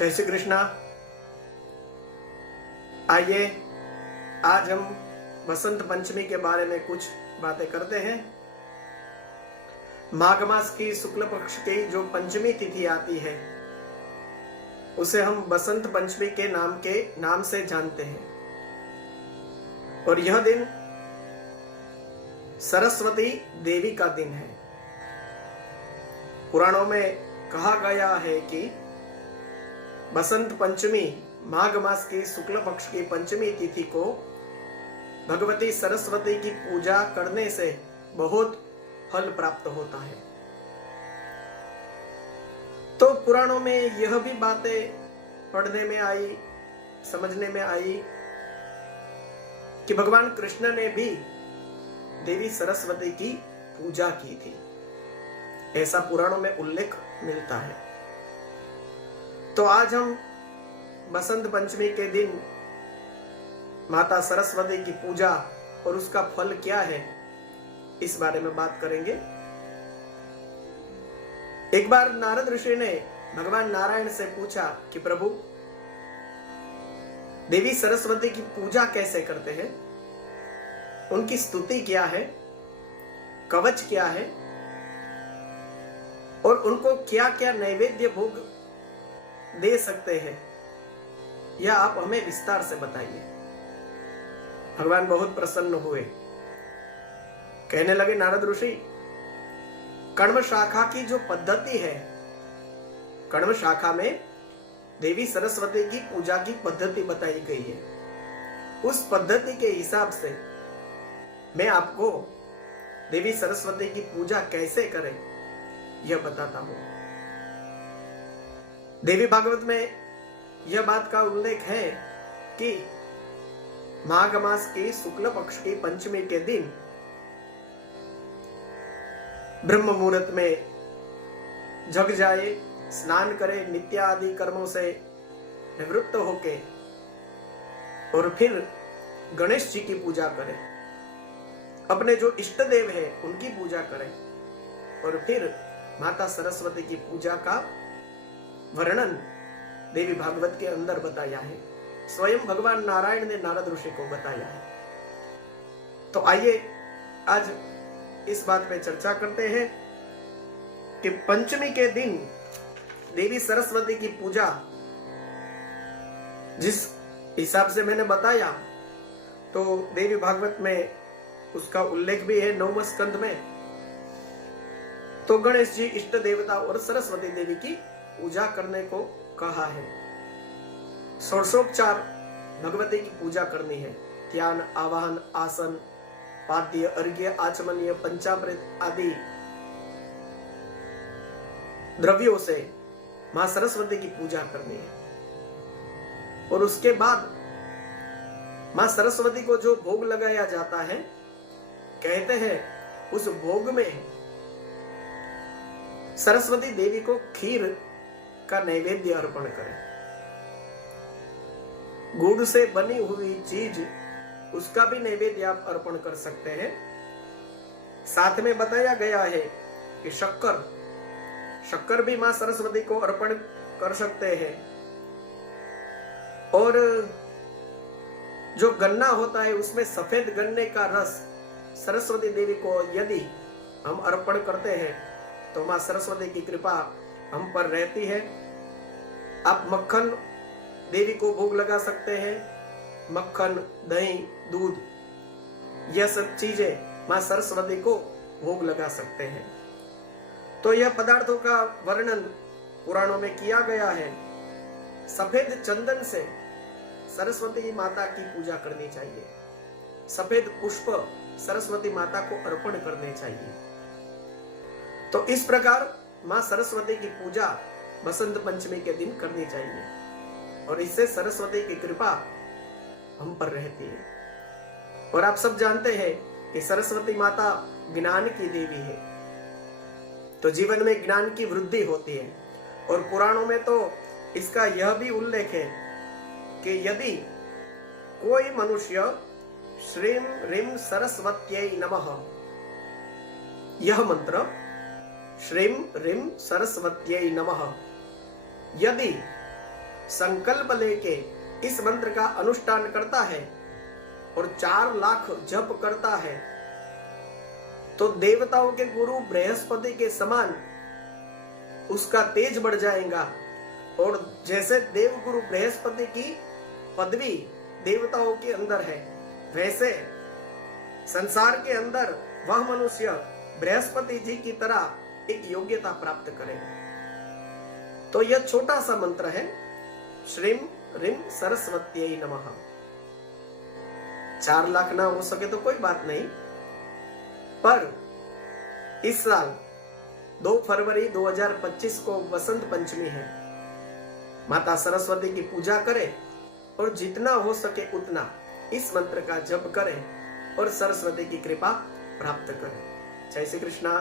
जय श्री कृष्णा। आइए आज हम बसंत पंचमी के बारे में कुछ बातें करते हैं। माघ मास की शुक्ल पक्ष की जो पंचमी तिथि आती है उसे हम बसंत पंचमी के नाम से जानते हैं। और यह दिन सरस्वती देवी का दिन है। पुराणों में कहा गया है कि बसंत पंचमी माघ मास की शुक्ल पक्ष की पंचमी तिथि को भगवती सरस्वती की पूजा करने से बहुत फल प्राप्त होता है। तो पुराणों में यह भी बातें पढ़ने में आई, समझने में आई कि भगवान कृष्ण ने भी देवी सरस्वती की पूजा की थी। ऐसा पुराणों में उल्लेख मिलता है। तो आज हम बसंत पंचमी के दिन माता सरस्वती की पूजा और उसका फल क्या है इस बारे में बात करेंगे। एक बार नारद ऋषि ने भगवान नारायण से पूछा कि प्रभु, देवी सरस्वती की पूजा कैसे करते हैं, उनकी स्तुति क्या है, कवच क्या है और उनको क्या क्या नैवेद्य भोग दे सकते हैं, यह आप हमें विस्तार से बताइए। भगवान बहुत प्रसन्न हुए। कहने लगे, नारद ऋषि, कर्म शाखा की जो पद्धति है, कर्म शाखा में देवी सरस्वती की पूजा की पद्धति बताई गई है। उस पद्धति के हिसाब से मैं आपको देवी सरस्वती की पूजा कैसे करें यह बताता हूं। देवी भागवत में यह बात का उल्लेख है कि माघ मास की शुक्ल पक्ष की पंचमी के दिन ब्रह्म मुहूर्त में जग जाए, स्नान करे, नित्य आदि कर्मों से निवृत्त होके और फिर गणेश जी की पूजा करें, अपने जो इष्ट देव है उनकी पूजा करें और फिर माता सरस्वती की पूजा का वर्णन देवी भागवत के अंदर बताया है। स्वयं भगवान नारायण ने नारद ऋषि को बताया है। तो आइए आज इस बात पे चर्चा करते हैं कि पंचमी के दिन देवी सरस्वती की पूजा जिस हिसाब से मैंने बताया, तो देवी भागवत में उसका उल्लेख भी है 9वें स्कंद में। तो गणेश जी इष्ट देवता और सरस्वती देवी की पूजा करने को कहा है। षोडशोपचार भगवती की पूजा करनी है। ध्यान, आवाहन, आसन, पाद्य, अर्घ्य, आचमनीय, पंचामृत आदि द्रव्यों से मां सरस्वती की पूजा करनी है। और उसके बाद मां सरस्वती को जो भोग लगाया जाता है, कहते हैं उस भोग में सरस्वती देवी को खीर का नैवेद्य अर्पण करें। गुड़ से बनी हुई चीज, उसका भी नैवेद्य आप अर्पण कर सकते हैं। साथ में बताया गया है कि शक्कर भी मां सरस्वती को अर्पण कर सकते हैं। और जो गन्ना होता है उसमें सफेद गन्ने का रस सरस्वती देवी को यदि हम अर्पण करते हैं तो मां सरस्वती की कृपा हम पर रहती है। आप मक्खन देवी को भोग लगा सकते हैं। मक्खन, दही, दूध, यह सब चीजें मां सरस्वती को भोग लगा सकते हैं। तो यह पदार्थों का वर्णन पुराणों में किया गया है। सफेद चंदन से सरस्वती माता की पूजा करनी चाहिए। सफेद पुष्प सरस्वती माता को अर्पण करने चाहिए। तो इस प्रकार मां सरस्वती की पूजा बसंत पंचमी के दिन करनी चाहिए और इससे सरस्वती की कृपा हम पर रहती है। और आप सब जानते हैं कि सरस्वती माता ज्ञान की देवी है, तो जीवन में ज्ञान की वृद्धि होती है। और पुराणों में तो इसका यह भी उल्लेख है कि यदि कोई मनुष्य श्रीम ह्रीं सरस्वत्यै नमः, यह मंत्र श्रीम ह्रीं सरस्वत्यै नमः यदि संकल्प लेके इस मंत्र का अनुष्ठान करता है और 4 लाख जप करता है तो देवताओं के गुरु बृहस्पति के समान उसका तेज बढ़ जाएगा। और जैसे देवगुरु बृहस्पति की पदवी देवताओं के अंदर है, वैसे संसार के अंदर वह मनुष्य बृहस्पति जी की तरह एक योग्यता प्राप्त करेगा। तो यह छोटा सा मंत्र है, श्रीम ह्रीम सरस्वत्यै नमः। 4 लाख ना हो सके तो कोई बात नहीं, पर इस साल 2 फरवरी 2025 को वसंत पंचमी है। माता सरस्वती की पूजा करें और जितना हो सके उतना इस मंत्र का जप करें और सरस्वती की कृपा प्राप्त करें। जय श्री कृष्णा।